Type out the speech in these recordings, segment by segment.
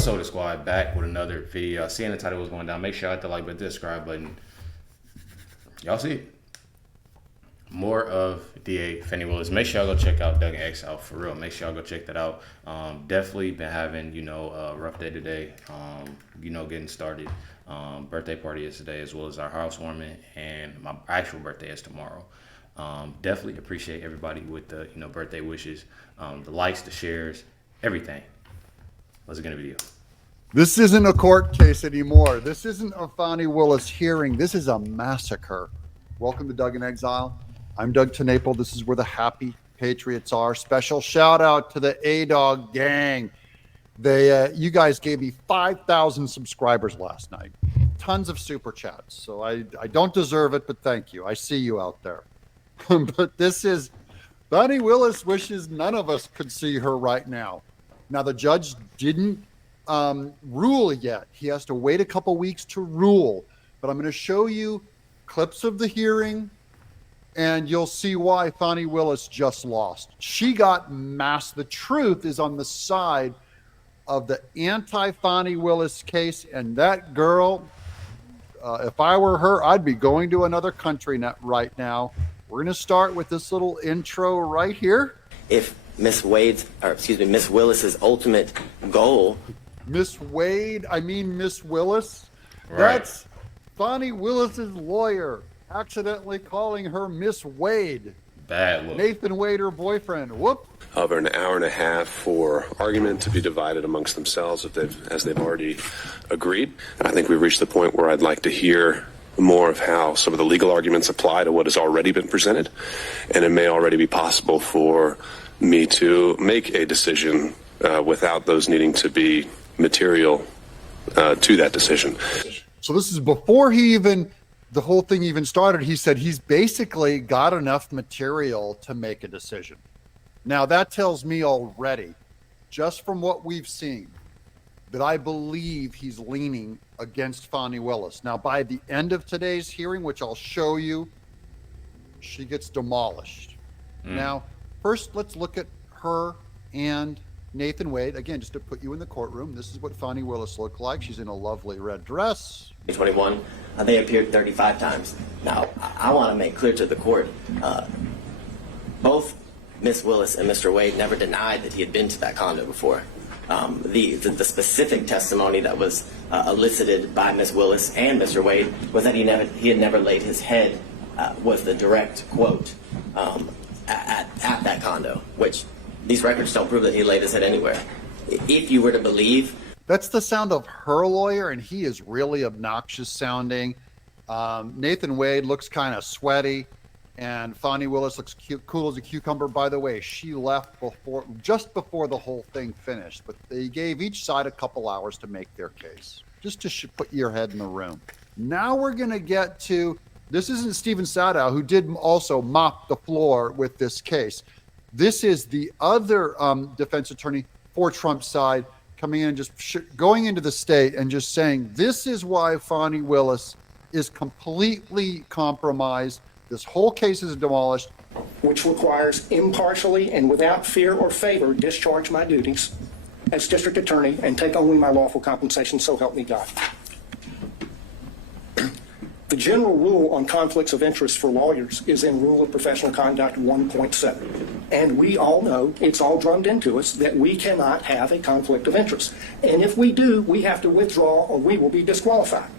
What's up, the squad? Back with another video. Seeing the title was going down, make sure y'all hit the like button, the subscribe button. Y'all see it? More of DA Fani Willis. Make sure y'all go check out Doug and X out for real. Make sure y'all go check that out. Definitely been having, a rough day today. Getting started. Birthday party is today, as well as our housewarming, and my actual birthday is tomorrow. Definitely appreciate everybody with the birthday wishes, the likes, the shares, everything. Let's get into the video. This isn't a court case anymore. This isn't a Fani Willis hearing. This is a massacre. Welcome to Doug in Exile. I'm Doug Tenaple. This is where the happy patriots are. Special shout out to the A-Dog gang. You guys gave me 5,000 subscribers last night. Tons of super chats. So I don't deserve it, but thank you. I see you out there. But this is, Fani Willis wishes none of us could see her right now. Now, the judge didn't rule yet. He has to wait a couple weeks to rule. But I'm going to show you clips of the hearing, and you'll see why Fani Willis just lost. She got masked. The truth is on the side of the anti-Fani Willis case, and that girl, if I were her, I'd be going to another country right now. We're going to start with this little intro right here. If Miss Willis's ultimate goal. Miss Willis. Right. That's Fani Willis's lawyer accidentally calling her Miss Wade. Bad look. Nathan Wade, her boyfriend. Whoop. Over an hour and a half for argument to be divided amongst themselves as they've already agreed. I think we've reached the point where I'd like to hear more of how some of the legal arguments apply to what has already been presented, and it may already be possible for me to make a decision without those needing to be material to that decision. So this is before the whole thing even started. He said he's basically got enough material to make a decision. Now that tells me already, just from what we've seen, that I believe he's leaning against Fani Willis. Now by the end of today's hearing, which I'll show you, she gets demolished. Now, first, let's look at her and Nathan Wade. Again, just to put you in the courtroom, this is what Fani Willis looked like. She's in a lovely red dress. 2021, they appeared 35 times. Now, I want to make clear to the court, both Miss Willis and Mr. Wade never denied that he had been to that condo before. The specific testimony that was elicited by Miss Willis and Mr. Wade was that he had never laid his head, was the direct quote, at that condo, which these records don't prove that he laid his head anywhere. If you were to believe. That's the sound of her lawyer, and he is really obnoxious sounding. Nathan Wade looks kind of sweaty, and Fani Willis looks cool as a cucumber. By the way, she left just before the whole thing finished, but they gave each side a couple hours to make their case, just to put your head in the room. Now we're going to get to, this isn't Stephen Sadow, who did also mop the floor with this case. This is the other defense attorney for Trump's side coming in and just going into the state and just saying, this is why Fani Willis is completely compromised. This whole case is demolished. Which requires impartially and without fear or favor discharge my duties as district attorney and take only my lawful compensation, so help me God. The general rule on conflicts of interest for lawyers is in Rule of Professional Conduct 1.7. And we all know, it's all drummed into us, that we cannot have a conflict of interest. And if we do, we have to withdraw or we will be disqualified.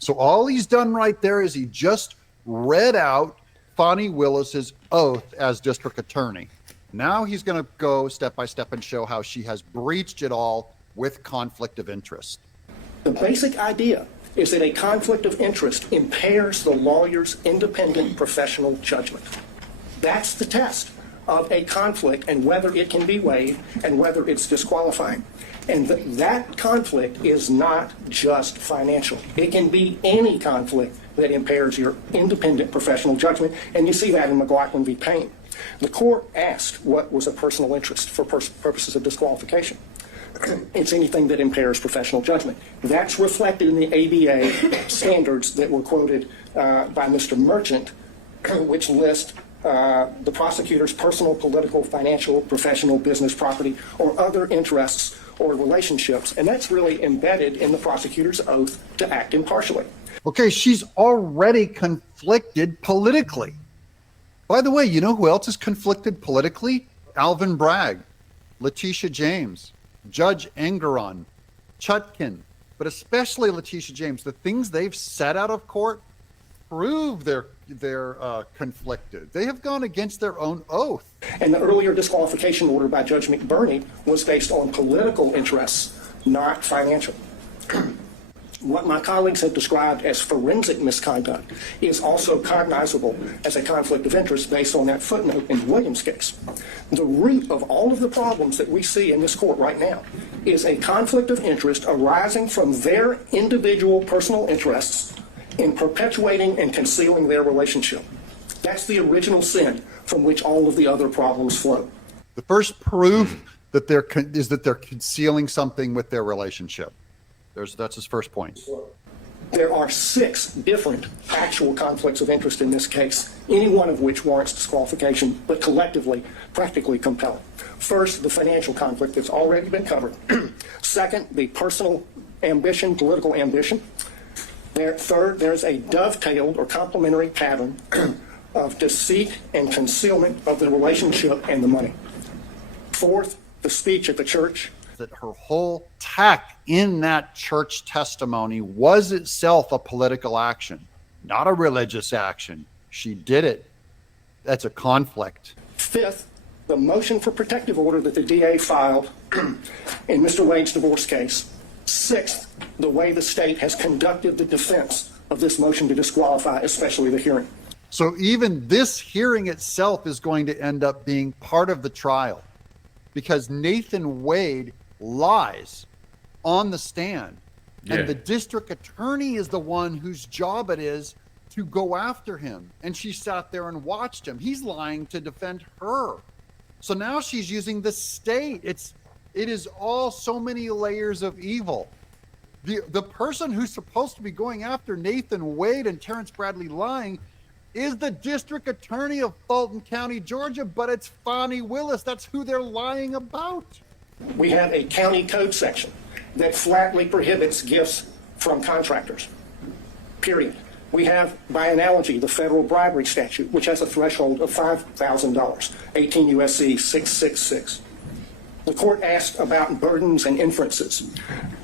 So all he's done right there is he just read out Fani Willis's oath as district attorney. Now he's going to go step by step and show how she has breached it all with conflict of interest. The basic idea is that a conflict of interest impairs the lawyer's independent professional judgment. That's the test of a conflict and whether it can be waived and whether it's disqualifying. And that conflict is not just financial. It can be any conflict that impairs your independent professional judgment, and you see that in McLaughlin v. Payne. The court asked what was a personal interest for purposes of disqualification. It's anything that impairs professional judgment. That's reflected in the ABA standards that were quoted by Mr. Merchant, which list the prosecutor's personal, political, financial, professional, business, property, or other interests or relationships. And that's really embedded in the prosecutor's oath to act impartially. Okay, she's already conflicted politically. By the way, you know who else is conflicted politically? Alvin Bragg, Letitia James, Judge Engeron, Chutkin, but especially Letitia James. The things they've said out of court prove they're conflicted. They have gone against their own oath. And the earlier disqualification order by Judge McBurney was based on political interests, not financial. What my colleagues have described as forensic misconduct is also cognizable as a conflict of interest based on that footnote in the Williams case. The root of all of the problems that we see in this court right now is a conflict of interest arising from their individual personal interests in perpetuating and concealing their relationship. That's the original sin from which all of the other problems flow. The first proof that they're concealing something with their relationship. That's his first point. There are 6 different actual conflicts of interest in this case, any one of which warrants disqualification, but collectively, practically compelling. First, the financial conflict that's already been covered. Second, the personal ambition, political ambition. Third, there's a dovetailed or complementary pattern of deceit and concealment of the relationship and the money. Fourth, the speech at the church. That her whole tack in that church testimony was itself a political action, not a religious action. She did it. That's a conflict. Fifth, the motion for protective order that the DA filed in Mr. Wade's divorce case. Sixth, the way the state has conducted the defense of this motion to disqualify, especially the hearing. So even this hearing itself is going to end up being part of the trial because Nathan Wade lies on the stand. And the district attorney is the one whose job it is to go after him. And she sat there and watched him. He's lying to defend her. So now she's using the state. It is all so many layers of evil. The person who's supposed to be going after Nathan Wade and Terrence Bradley lying is the district attorney of Fulton County, Georgia, but it's Fani Willis. That's who they're lying about. We have a county code section that flatly prohibits gifts from contractors, period. We have, by analogy, the federal bribery statute, which has a threshold of $5,000, 18 U.S.C. 666. The court asked about burdens and inferences.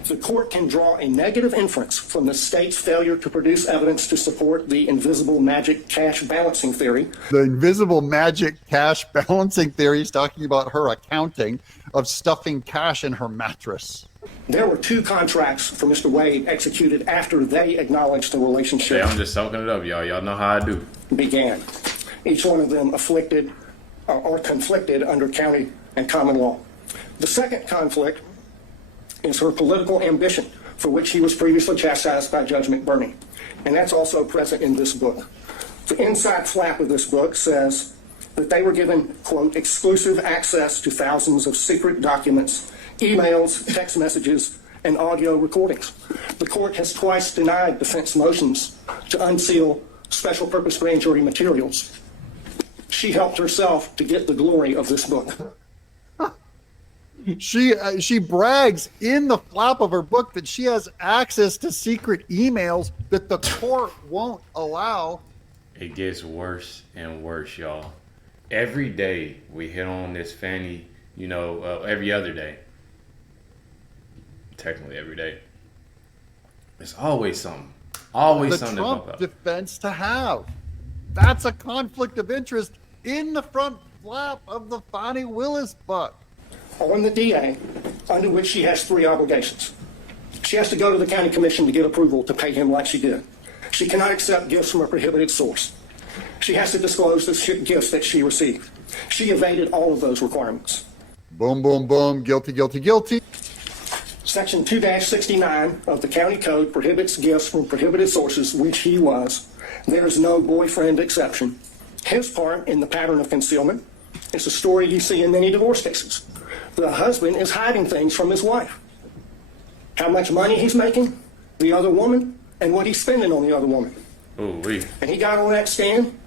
The court can draw a negative inference from the state's failure to produce evidence to support the invisible magic cash balancing theory. The invisible magic cash balancing theory is talking about her accounting of stuffing cash in her mattress. There were 2 contracts for Mr. Wade executed after they acknowledged the relationship. I'm just soaking it up, y'all. Y'all know how I do. Began. Each one of them afflicted or conflicted under county and common law. The second conflict is her political ambition, for which he was previously chastised by Judge McBurney. And that's also present in this book. The inside flap of this book says that they were given, quote, exclusive access to thousands of secret documents, emails, text messages, and audio recordings. The court has twice denied defense motions to unseal special purpose grand jury materials. She helped herself to get the glory of this book. She brags in the flap of her book that she has access to secret emails that the court won't allow. It gets worse and worse, y'all. Every day we hit on this Fani, every other day. Technically every day. There's always something. Always something. The Trump defense to have. That's a conflict of interest in the front flap of the Fani Willis book. On the DA, under which she has 3 obligations. She has to go to the county commission to get approval to pay him like she did. She cannot accept gifts from a prohibited source. She has to disclose the gifts that she received. She evaded all of those requirements. Boom, boom, boom. Guilty, guilty, guilty. Section 2-69 of the county code prohibits gifts from prohibited sources, which he was. There is no boyfriend exception. His part in the pattern of concealment is a story you see in many divorce cases. The husband is hiding things from his wife. How much money he's making, the other woman, and what he's spending on the other woman. Ooh-wee. And he got on that stand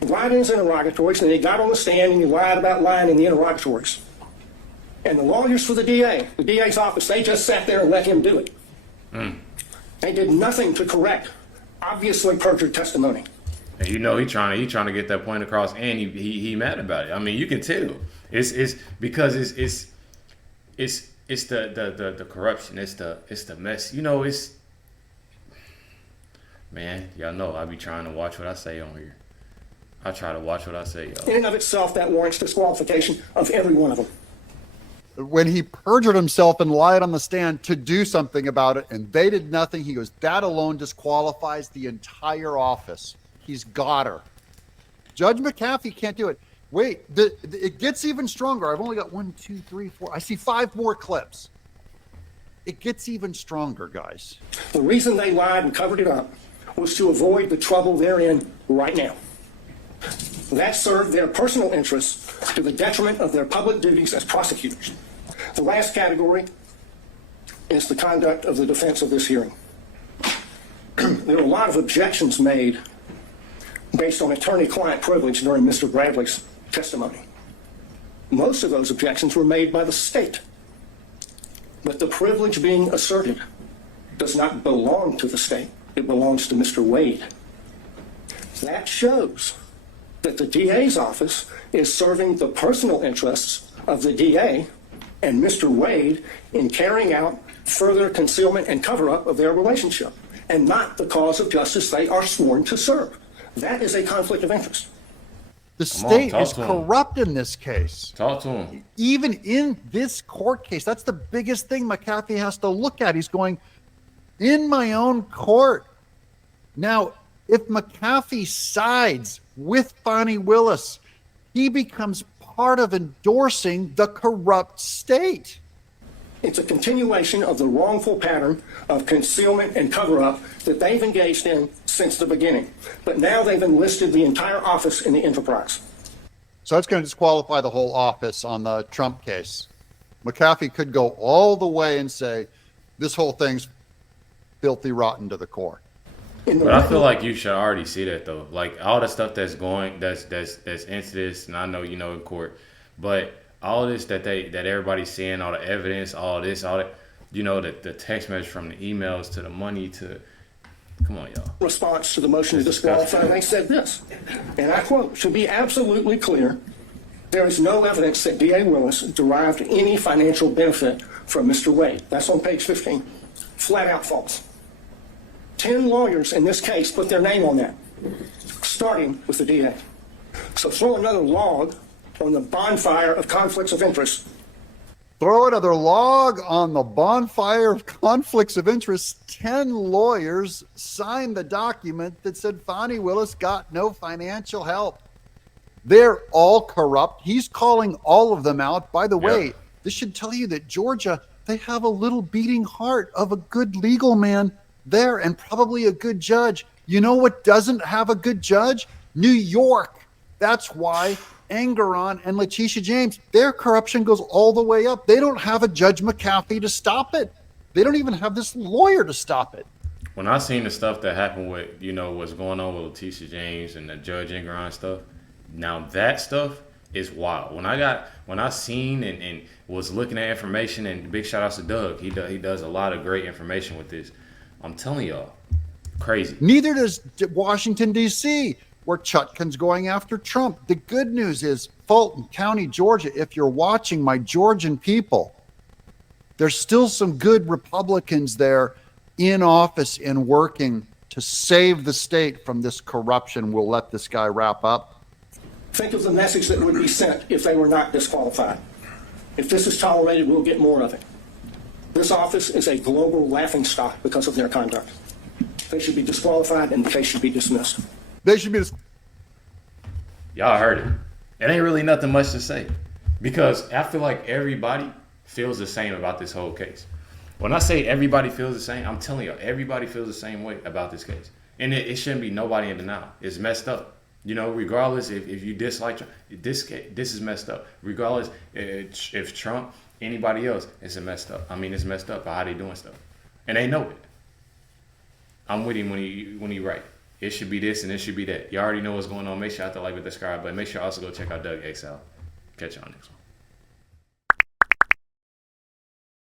He lied in his interrogatories, and he got on the stand and he lied about lying in the interrogatories. And the lawyers for the DA's office, they just sat there and let him do it. They did nothing to correct obviously perjured testimony. And you know he trying to get that point across, and he mad about it. I mean, you can tell. It's because it's the corruption. It's the mess. You know, man, y'all know I be trying to watch what I say on here. I try to watch what I say, y'all. In and of itself, that warrants disqualification of every one of them. When he perjured himself and lied on the stand to do something about it, and they did nothing, he goes, that alone disqualifies the entire office. He's got her. Judge McAfee can't do it. Wait, it gets even stronger. I've only got 1, 2, 3, 4. I see 5 more clips. It gets even stronger, guys. The reason they lied and covered it up was to avoid the trouble they're in right now. That served their personal interests to the detriment of their public duties as prosecutors. The last category is the conduct of the defense of this hearing. There were a lot of objections made based on attorney-client privilege during Mr. Bradley's testimony. Most of those objections were made by the state. But the privilege being asserted does not belong to the state. It belongs to Mr. Wade. That shows that the DA's office is serving the personal interests of the DA and Mr. Wade in carrying out further concealment and cover-up of their relationship, and not the cause of justice they are sworn to serve. That is a conflict of interest. The state is corrupt in this case. Talk to him. Even in this court case, that's the biggest thing McAfee has to look at. He's going, in my own court. Now, if McAfee sides with Fani Willis, he becomes part of endorsing the corrupt state. It's a continuation of the wrongful pattern of concealment and cover-up that they've engaged in since the beginning. But now they've enlisted the entire office in the enterprise. So that's going to disqualify the whole office on the Trump case. McAfee could go all the way and say, this whole thing's filthy rotten to the core. But I feel like you should already see that though. Like all the stuff that's into this, and I know you know in court, but all this that everybody's seeing, all the evidence, all that, you know, the text message from the emails to the money to, come on, y'all. Response to the motion to disqualify, they said this, and I quote, "To be absolutely clear, there is no evidence that D.A. Willis derived any financial benefit from Mr. Wade." That's on page 15. Flat out false. 10 lawyers in this case put their name on that, starting with the DA. So throw another log on the bonfire of conflicts of interest. Throw another log on the bonfire of conflicts of interest. 10 lawyers signed the document that said Fani Willis got no financial help. They're all corrupt. He's calling all of them out. By the way, this should tell you that Georgia, they have a little beating heart of a good legal man there and probably a good judge. You know what doesn't have a good judge? New York. That's why Engeron and Letitia James, their corruption goes all the way up. They don't have a Judge McAfee to stop it. They don't even have this lawyer to stop it. When I seen the stuff that happened with, you know, what's going on with Letitia James and the Judge Engeron stuff, now that stuff is wild. When I seen and was looking at information, and big shout outs to Doug, he does a lot of great information with this. I'm telling y'all, crazy. Neither does Washington, D.C., where Chutkan's going after Trump. The good news is Fulton County, Georgia, if you're watching, my Georgian people, there's still some good Republicans there in office and working to save the state from this corruption. We'll let this guy wrap up. Think of the message that would be sent if they were not disqualified. If this is tolerated, we'll get more of it. This office is a global laughingstock because of their conduct. They should be disqualified and the case should be dismissed. They should be. Y'all heard it. It ain't really nothing much to say, because I feel like everybody feels the same about this whole case. When I say everybody feels the same, I'm telling you, everybody feels the same way about this case. And it shouldn't be nobody in denial. It's messed up. You know, regardless if you dislike Trump, this is messed up. Regardless if Trump, anybody else, it's messed up. I mean, it's messed up by how they doing stuff. And they know it. I'm with him when he right. it should be this and it should be that. You already know what's going on. Make sure you hit the like and subscribe button. Make sure you also go check out Doug X out. Catch you on next one.